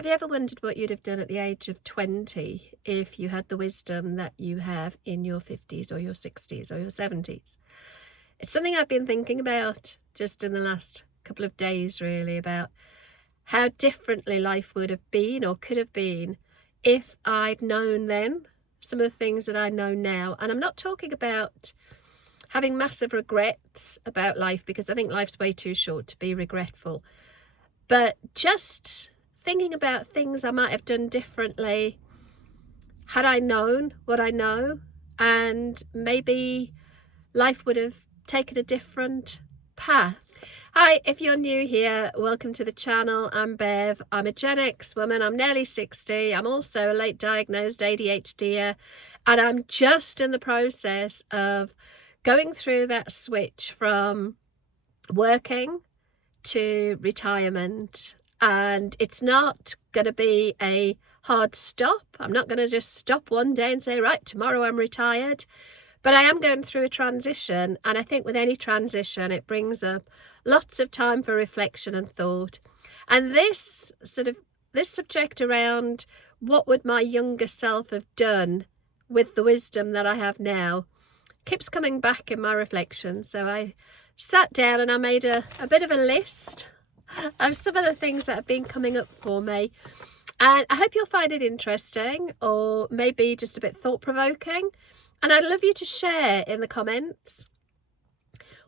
Have you ever wondered what you'd have done at the age of 20 if you had the wisdom that you have in your 50s or your 60s or your 70s? It's something I've been thinking about just in the last couple of days, really, about how differently life would have been or could have been if I'd known then some of the things that I know now. And I'm not talking about having massive regrets about life, because I think life's way too short to be regretful, but just thinking about things I might have done differently had I known what I know, and maybe life would have taken a different path. Hi, if you're new here, welcome to the channel. I'm Bev. I'm a Gen X woman. I'm nearly 60. I'm also a late diagnosed ADHDer, and I'm just in the process of going through that switch from working to retirement. And it's not going to be a hard stop. I'm not going to just stop one day and say, right, tomorrow I'm retired. But I am going through a transition. And I think with any transition, it brings up lots of time for reflection and thought. And this subject around what would my younger self have done with the wisdom that I have now keeps coming back in my reflections. So I sat down and I made a bit of a list of some of the things that have been coming up for me, and I hope you'll find it interesting or maybe just a bit thought-provoking. And I'd love you to share in the comments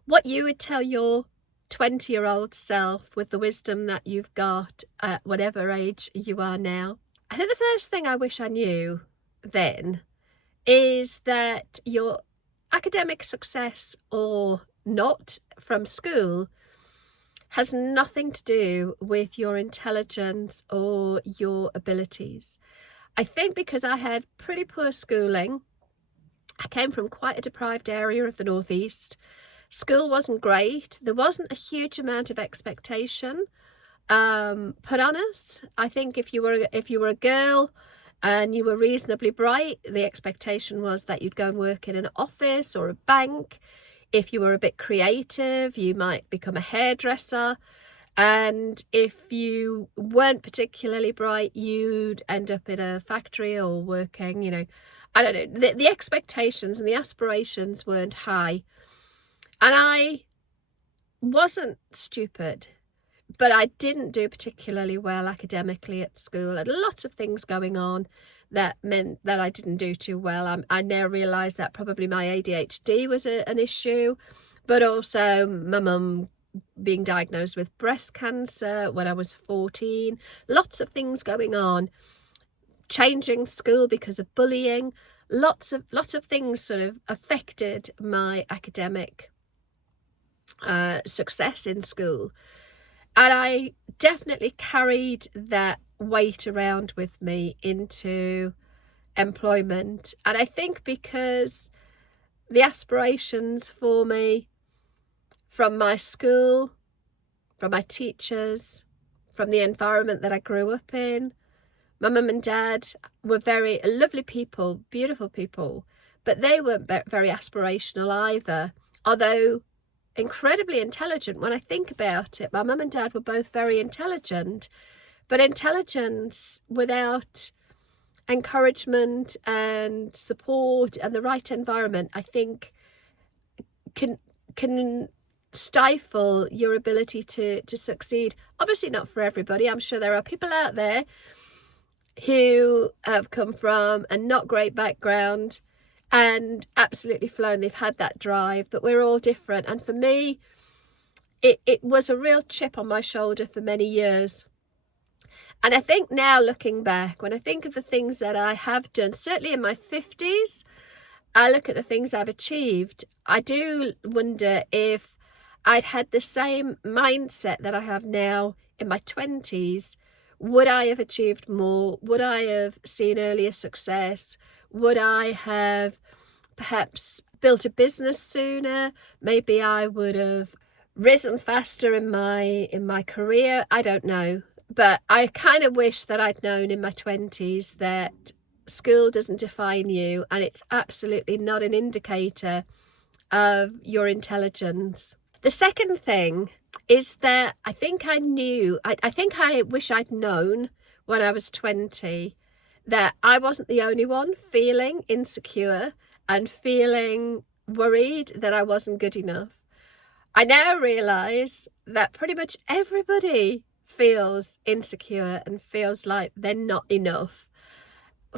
what you would tell your 20-year-old self with the wisdom that you've got at whatever age you are now. I think the first thing I wish I knew then is that your academic success or not from school has nothing to do with your intelligence or your abilities. I think because I had pretty poor schooling, I came from quite a deprived area of the northeast. School wasn't great. There wasn't a huge amount of expectation put on us. I think if you were a girl and you were reasonably bright, the expectation was that you'd go and work in an office or a bank. If you were a bit creative, you might become a hairdresser. And if you weren't particularly bright, you'd end up in a factory or working, I don't know. The expectations and the aspirations weren't high. And I wasn't stupid, but I didn't do particularly well academically at school. I had lots of things going on that meant that I didn't do too well. I now realise that probably my ADHD was an issue, but also my mum being diagnosed with breast cancer when I was 14. Lots of things going on. Changing school because of bullying. Lots of things sort of affected my academic success in school. And I definitely carried that weight around with me into employment. And I think because the aspirations for me from my school, from my teachers, from the environment that I grew up in, my mum and dad were very lovely people, beautiful people, but they weren't very aspirational either, although incredibly intelligent. When I think about it, my mum and dad were both very intelligent, but intelligence without encouragement and support and the right environment, I think can stifle your ability to succeed. Obviously not for everybody. I'm sure there are people out there who have come from a not great background and absolutely flown. They've had that drive, but we're all different. And for me, it was a real chip on my shoulder for many years. And I think now, looking back, when I think of the things that I have done, certainly in my 50s, I look at the things I've achieved. I do wonder if I'd had the same mindset that I have now in my 20s, would I have achieved more? Would I have seen earlier success? Would I have perhaps built a business sooner? Maybe I would have risen faster in my career. I don't know. But I kind of wish that I'd known in my 20s that school doesn't define you, and it's absolutely not an indicator of your intelligence. The second thing is that I think I wish I'd known when I was 20 that I wasn't the only one feeling insecure and feeling worried that I wasn't good enough. I now realise that pretty much everybody feels insecure and feels like they're not enough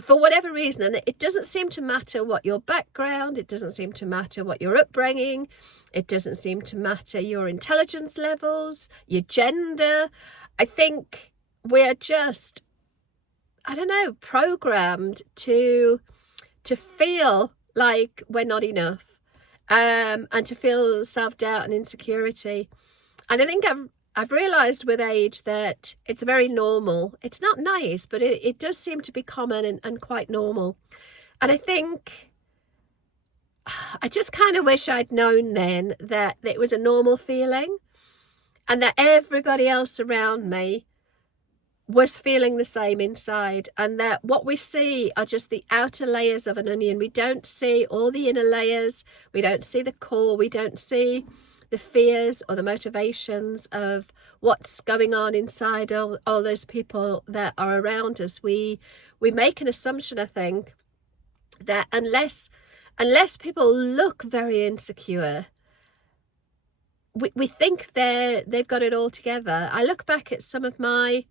for whatever reason. And it doesn't seem to matter what your background, it doesn't seem to matter what your upbringing, it doesn't seem to matter your intelligence levels, your gender. I think we're just, I don't know, programmed to feel like we're not enough, and to feel self-doubt and insecurity. And I think I've realised with age that it's very normal. It's not nice, but it does seem to be common and quite normal. And I think I just kind of wish I'd known then that it was a normal feeling and that everybody else around me was feeling the same inside, and that what we see are just the outer layers of an onion. We don't see all the inner layers. We don't see the core. We don't see the fears or the motivations of what's going on inside all those people that are around us. We make an assumption, I think, that unless people look very insecure, we think they've got it all together. I look back at some of my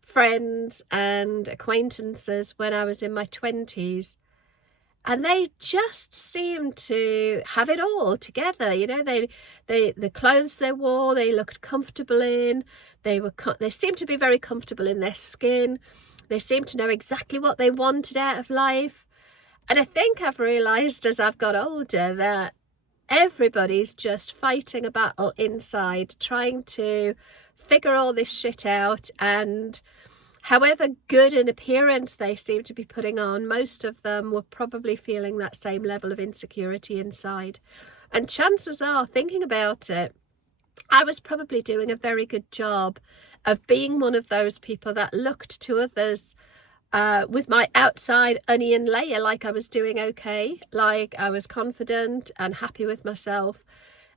friends and acquaintances when I was in my 20s, and they just seemed to have it all together. You know, the clothes they wore, they looked comfortable in. They seemed to be very comfortable in their skin. They seemed to know exactly what they wanted out of life. And I think I've realised as I've got older that everybody's just fighting a battle inside, trying to figure all this shit out. And however good an appearance they seem to be putting on, most of them were probably feeling that same level of insecurity inside. And chances are, thinking about it, I was probably doing a very good job of being one of those people that looked to others with my outside onion layer like I was doing okay, like I was confident and happy with myself.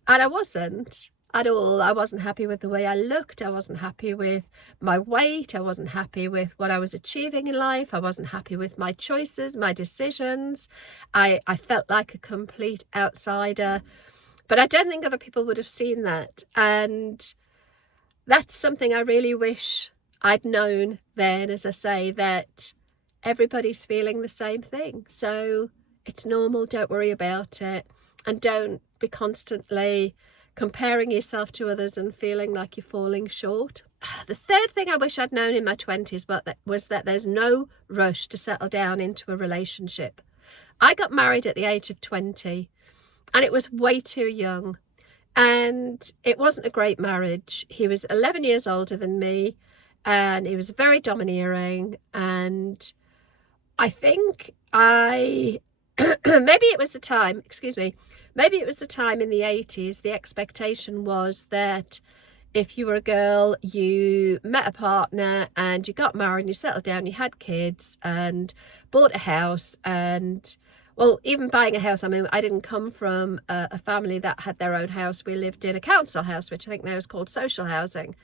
And I wasn't at all. I wasn't happy with the way I looked. I wasn't happy with my weight. I wasn't happy with what I was achieving in life. I wasn't happy with my choices, my decisions. I felt like a complete outsider. But I don't think other people would have seen that. And that's something I really wish I'd known then, as I say, that everybody's feeling the same thing. So it's normal. Don't worry about it. And don't be constantly comparing yourself to others and feeling like you're falling short. The third thing I wish I'd known in my 20s was that there's no rush to settle down into a relationship. I got married at the age of 20 and it was way too young, and it wasn't a great marriage. He was 11 years older than me and he was very domineering, and I think maybe it was the time, maybe it was the time in the 80s, the expectation was that if you were a girl, you met a partner and you got married and you settled down, you had kids and bought a house. And well, even buying a house, I mean, I didn't come from a family that had their own house. We lived in a council house, which I think now is called social housing.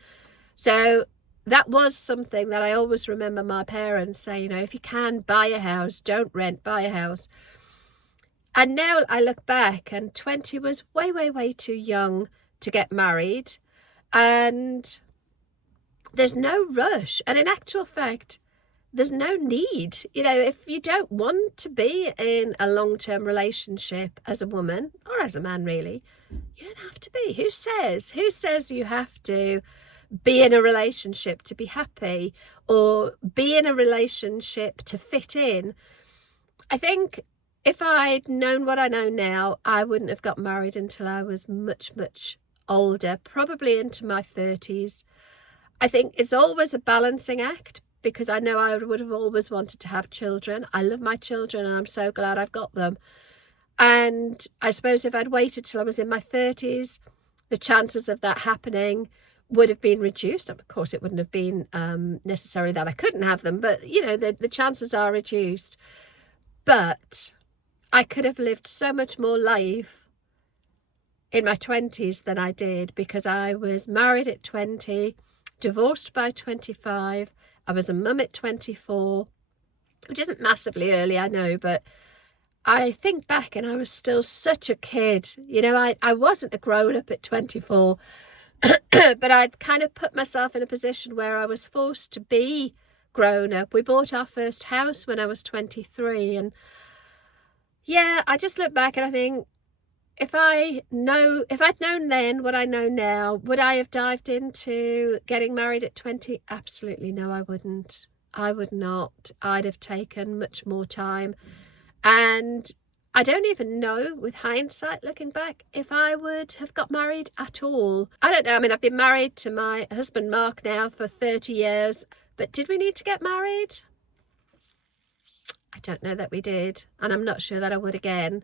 So that was something that I always remember my parents say, you know, if you can, buy a house, don't rent, buy a house. And now I look back, and 20 was way, way, way too young to get married. And there's no rush. And in actual fact, there's no need. You know, if you don't want to be in a long-term relationship as a woman, or as a man really, you don't have to be. Who says you have to be in a relationship to be happy, or be in a relationship to fit in? I think if I'd known what I know now, I wouldn't have got married until I was much, much older, probably into my 30s. I think it's always a balancing act, because I know I would have always wanted to have children. I love my children and I'm so glad I've got them. And I suppose if I'd waited till I was in my 30s, the chances of that happening would have been reduced. Of course, it wouldn't have been necessary that I couldn't have them, but, you know, the chances are reduced. But I could have lived so much more life in my 20s than I did, because I was married at 20, divorced by 25, I was a mum at 24, which isn't massively early, I know, but I think back and I was still such a kid. You know, I wasn't a grown-up at 24, but I'd kind of put myself in a position where I was forced to be grown up. We bought our first house when I was 23, and yeah, I just look back and I think, if I'd known then what I know now, would I have dived into getting married at 20? Absolutely no, I wouldn't. I would not. I'd have taken much more time. And I don't even know, with hindsight looking back, if I would have got married at all. I don't know. I mean, I've been married to my husband Mark now for 30 years. But did we need to get married? I don't know that we did. And I'm not sure that I would again.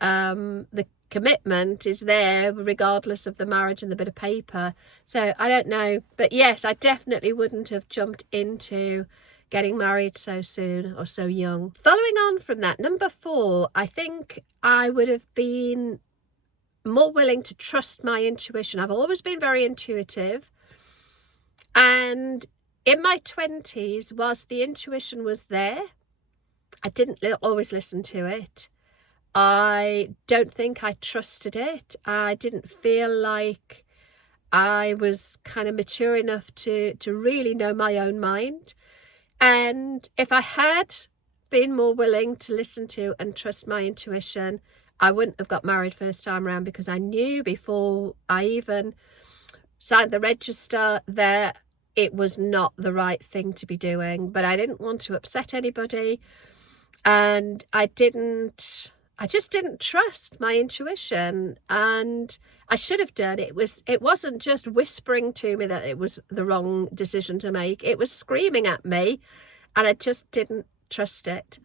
The commitment is there regardless of the marriage and the bit of paper. So I don't know. But yes, I definitely wouldn't have jumped into getting married so soon or so young. Following on from that, number 4, I think I would have been more willing to trust my intuition. I've always been very intuitive. And in my 20s, whilst the intuition was there, I didn't always listen to it. I don't think I trusted it. I didn't feel like I was kind of mature enough to really know my own mind. And if I had been more willing to listen to and trust my intuition, I wouldn't have got married first time around, because I knew before I even signed the register that it was not the right thing to be doing. But I didn't want to upset anybody, and I just didn't trust my intuition, and I should have done. It wasn't just whispering to me that it was the wrong decision to make. It was screaming at me, and I just didn't trust it.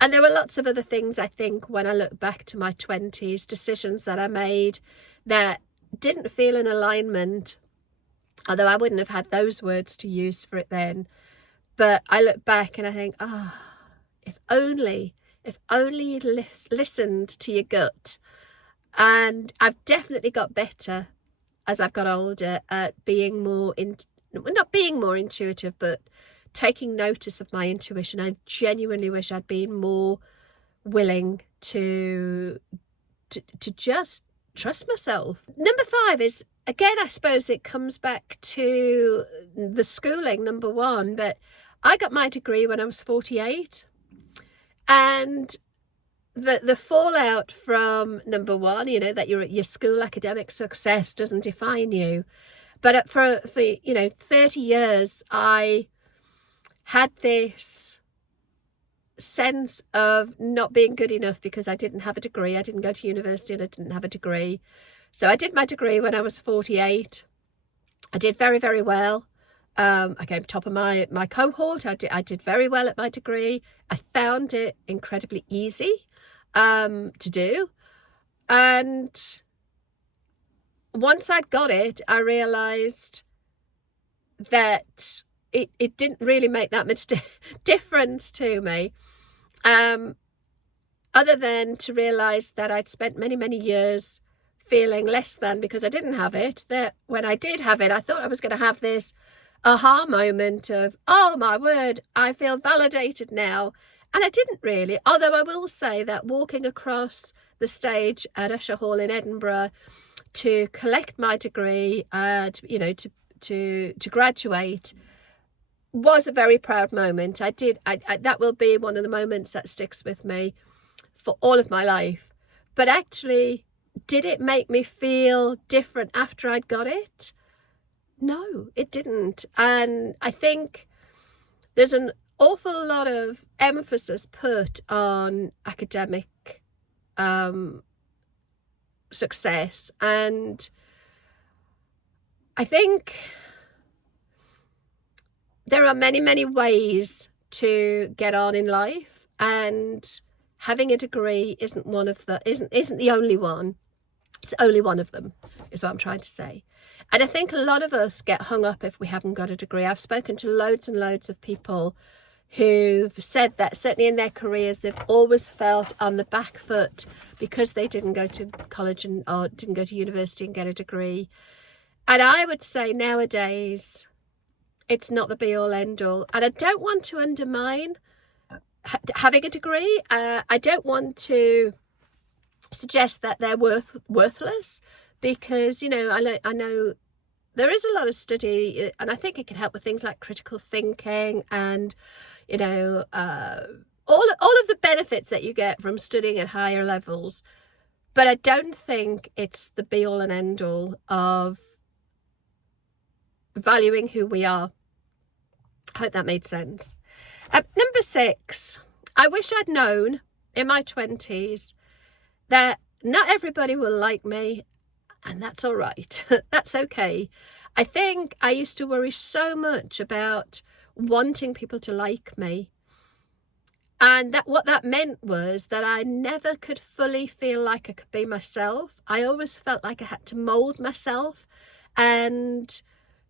And there were lots of other things, I think, when I look back to my 20s, decisions that I made that didn't feel in alignment, although I wouldn't have had those words to use for it then. But I look back and I think, if only you'd listened to your gut. And I've definitely got better as I've got older at being not being more intuitive, but taking notice of my intuition. I genuinely wish I'd been more willing to just trust myself. Number 5 is, again, I suppose it comes back to the schooling, number 1, but I got my degree when I was 48. And the fallout from number 1, you know, that your school academic success doesn't define you. But for 30 years, I had this sense of not being good enough because I didn't have a degree. I didn't go to university and I didn't have a degree. So I did my degree when I was 48. I did very, very well. I came top of my cohort. I did very well at my degree. I found it incredibly easy to do. And once I'd got it, I realised that it didn't really make that much difference to me. Other than to realise that I'd spent many, many years feeling less than because I didn't have it. That when I did have it, I thought I was going to have this aha moment of, oh my word, I feel validated now. And I didn't really, although I will say that walking across the stage at Usher Hall in Edinburgh to collect my degree, to graduate, was a very proud moment. That will be one of the moments that sticks with me for all of my life. But actually, did it make me feel different after I'd got it? No, it didn't. And I think there's an awful lot of emphasis put on academic success. And I think there are many, many ways to get on in life, and having a degree isn't the only one. It's only one of them, is what I'm trying to say. And I think a lot of us get hung up if we haven't got a degree. I've spoken to loads and loads of people who've said that certainly in their careers, they've always felt on the back foot because they didn't go to college or didn't go to university and get a degree. And I would say nowadays, it's not the be all end all. And I don't want to undermine having a degree. I don't want to suggest that they're worthless, because, you know, I know there is a lot of study, and I think it can help with things like critical thinking and, you know, all of the benefits that you get from studying at higher levels. But I don't think it's the be all and end all of valuing who we are. I hope that made sense. Number 6, I wish I'd known in my 20s that not everybody will like me, and that's all right. That's okay. I think I used to worry so much about wanting people to like me. And that what that meant was that I never could fully feel like I could be myself. I always felt like I had to mold myself and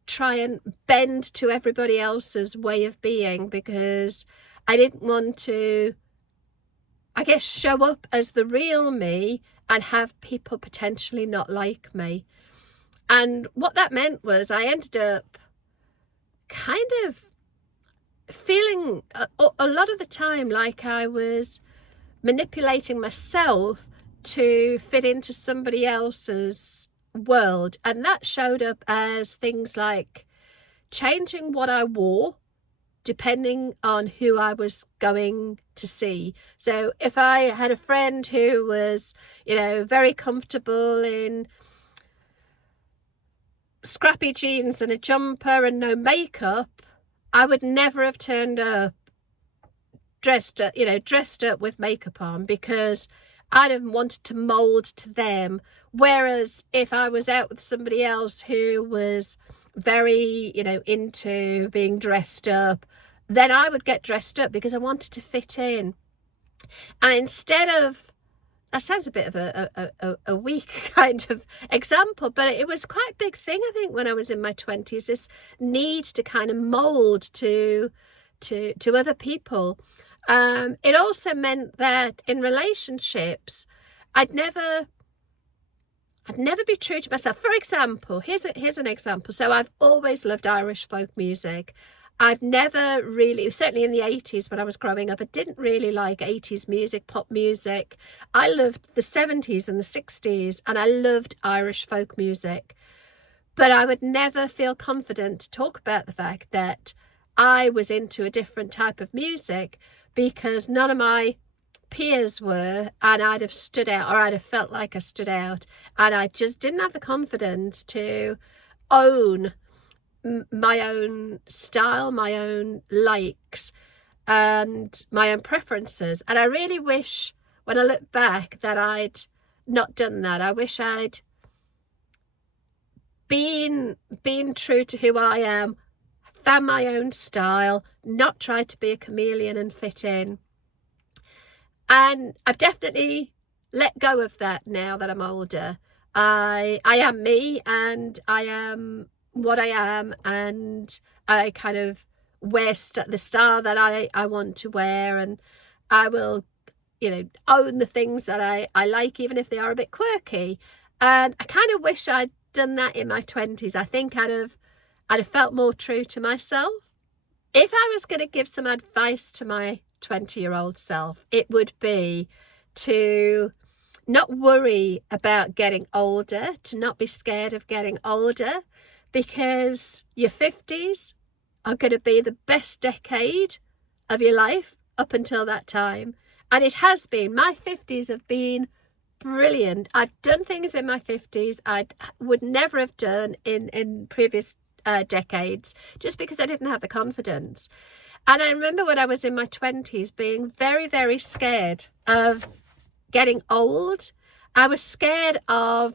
try and bend to everybody else's way of being, because I didn't want to, I guess, show up as the real me and have people potentially not like me. And what that meant was I ended up kind of feeling a lot of the time like I was manipulating myself to fit into somebody else's world. And that showed up as things like changing what I wore depending on who I was going to see. So if I had a friend who was, you know, very comfortable in scrappy jeans and a jumper and no makeup, I would never have turned up dressed up with makeup on, because I'd have wanted to mold to them. Whereas if I was out with somebody else who was very, you know, into being dressed up, then I would get dressed up because I wanted to fit in. And instead of, that sounds a bit of a weak kind of example, but it was quite a big thing, I think, when I was in my 20s, this need to kind of mold to other people. It also meant that in relationships, I'd never be true to myself. For example, here's an example. So I've always loved Irish folk music. I've never really, certainly in the 80s when I was growing up, I didn't really like 80s music, pop music. I loved the 70s and the 60s, and I loved Irish folk music. But I would never feel confident to talk about the fact that I was into a different type of music, because none of my peers were, and I'd have stood out, or I'd have felt like I stood out, and I just didn't have the confidence to own my own style, my own likes, and my own preferences. And I really wish, when I look back, that I'd not done that. I wish I'd been true to who I am, found my own style, not tried to be a chameleon and fit in. And I've definitely let go of that now that I'm older. I am me, and I am what I am, and I kind of wear the style that I want to wear, and I will, you know, own the things that I like, even if they are a bit quirky. And I kind of wish I'd done that in my 20s. I think I'd have felt more true to myself. If I was going to give some advice to my 20-year-old self, it would be to not worry about getting older, to not be scared of getting older, because your 50s are going to be the best decade of your life up until that time. And it has been. My 50s have been brilliant. I've done things in my 50s I would never have done in previous decades, just because I didn't have the confidence. And I remember when I was in my 20s being very, very scared of getting old. I was scared of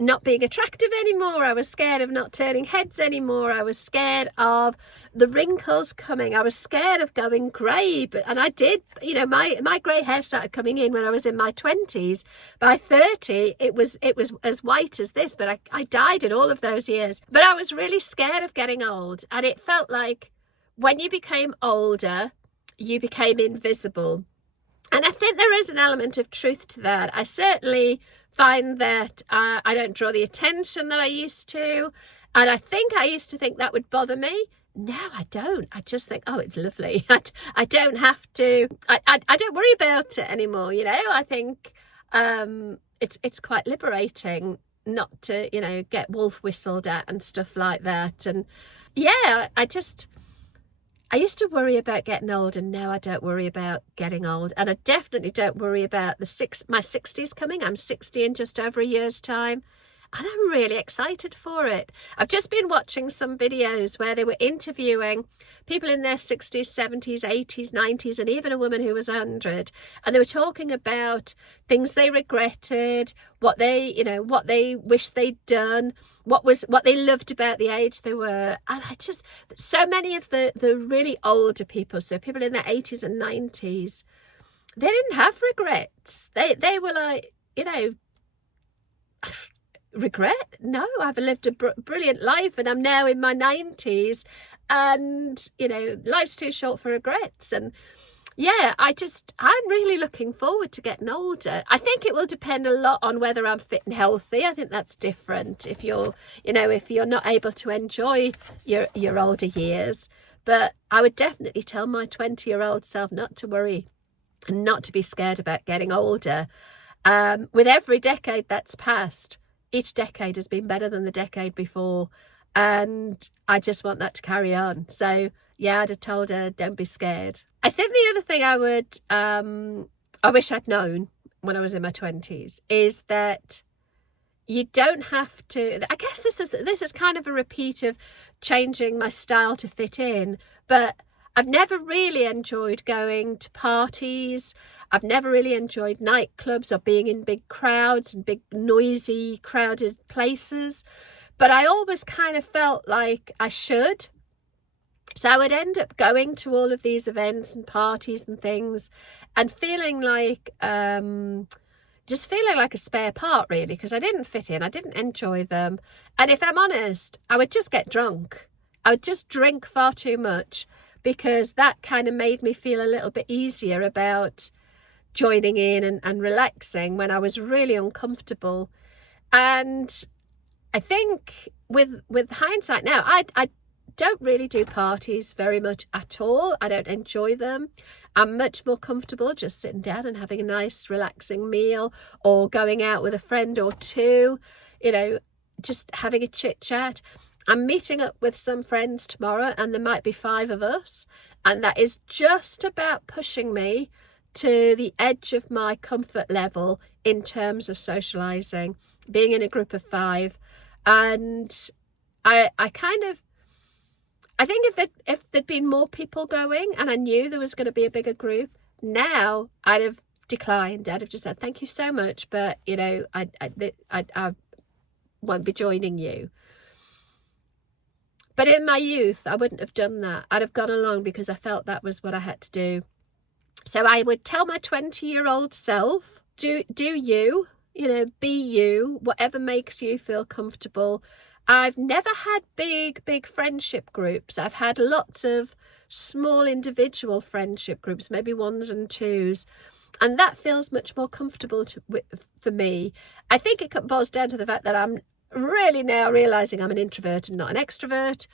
not being attractive anymore. I was scared of not turning heads anymore. I was scared of the wrinkles coming. I was scared of going grey. And I did, you know, my grey hair started coming in when I was in my 20s. By 30, it was as white as this, but I dyed it all of those years. But I was really scared of getting old. And it felt like when you became older, you became invisible. And I think there is an element of truth to that. I certainly find that I don't draw the attention that I used to. And I think I used to think that would bother me. Now I don't. I just think, oh, it's lovely. I don't have to, I don't worry about it anymore, you know. I think it's quite liberating not to, you know, get wolf whistled at and stuff like that. And yeah, I used to worry about getting old, and now I don't worry about getting old. And I definitely don't worry about my 60s coming. I'm 60 in just over a year's time. And I'm really excited for it. I've just been watching some videos where they were interviewing people in their 60s, 70s, 80s, 90s, and even a woman who was 100. And they were talking about things they regretted, what they wished they'd done, what they loved about the age they were. And so many of the really older people, so people in their 80s and 90s, they didn't have regrets. They were like, you know, regret? No, I've lived a brilliant life, and I'm now in my 90s, and you know, life's too short for regrets. And yeah, I'm really looking forward to getting older. I think it will depend a lot on whether I'm fit and healthy. I think that's different if you're not able to enjoy your older years. But I would definitely tell my 20-year-old self not to worry and not to be scared about getting older. With every decade that's passed, each decade has been better than the decade before, and I just want that to carry on. So yeah, I'd have told her, don't be scared. I think the other thing I wish I'd known when I was in my 20s is that you don't have to, I guess this is kind of a repeat of changing my style to fit in, but I've never really enjoyed going to parties. I've never really enjoyed nightclubs or being in big crowds and big, noisy, crowded places. But I always kind of felt like I should. So I would end up going to all of these events and parties and things and feeling like, just feeling like a spare part, really, because I didn't fit in. I didn't enjoy them. And if I'm honest, I would just get drunk. I would just drink far too much, because that kind of made me feel a little bit easier about joining in and relaxing when I was really uncomfortable. And I think with hindsight now, I don't really do parties very much at all. I don't enjoy them. I'm much more comfortable just sitting down and having a nice relaxing meal, or going out with a friend or two, you know, just having a chit chat. I'm meeting up with some friends tomorrow, and there might be 5 of us, and that is just about pushing me to the edge of my comfort level in terms of socializing, being in a group of 5. And I think if there'd been more people going and I knew there was going to be a bigger group, now I'd have declined. I'd have just said, thank you so much, but you know, I won't be joining you. But in my youth, I wouldn't have done that. I'd have gone along because I felt that was what I had to do. So I would tell my 20-year-old self, do you, you know, be you, whatever makes you feel comfortable. I've never had big friendship groups. I've had lots of small individual friendship groups, maybe 1s and 2s. And that feels much more comfortable for me. I think it boils down to the fact that I'm really now realizing I'm an introvert and not an extrovert,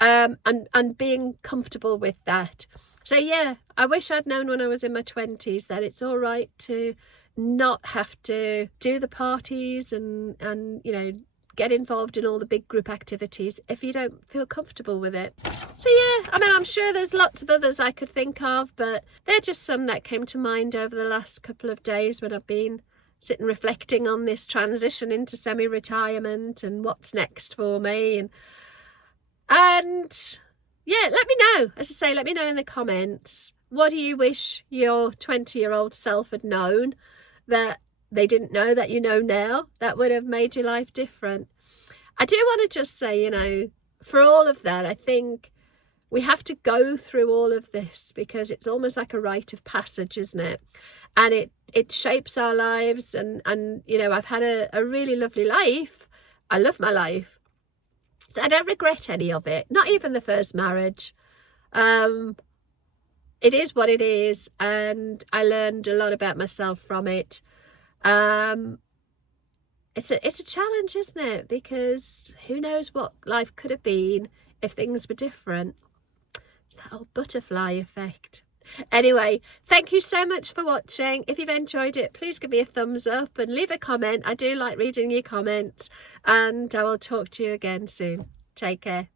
and being comfortable with that. So yeah, I wish I'd known when I was in my 20s that it's all right to not have to do the parties and you know, get involved in all the big group activities if you don't feel comfortable with it. So yeah, I mean, I'm sure there's lots of others I could think of, but they're just some that came to mind over the last couple of days when I've been sitting reflecting on this transition into semi-retirement and what's next for me. And yeah, let me know. As I say, let me know in the comments, what do you wish your 20-year-old self had known that they didn't know that you know now, that would have made your life different? I do want to just say, you know, for all of that, I think we have to go through all of this because it's almost like a rite of passage, isn't it? And it shapes our lives. And you know, I've had a really lovely life. I love my life. So I don't regret any of it, not even the first marriage. It is what it is, and I learned a lot about myself from it. it's a challenge, isn't it? Because who knows what life could have been if things were different. It's that old butterfly effect. Anyway, thank you so much for watching. If you've enjoyed it, please give me a thumbs up and leave a comment. I do like reading your comments, and I will talk to you again soon. Take care.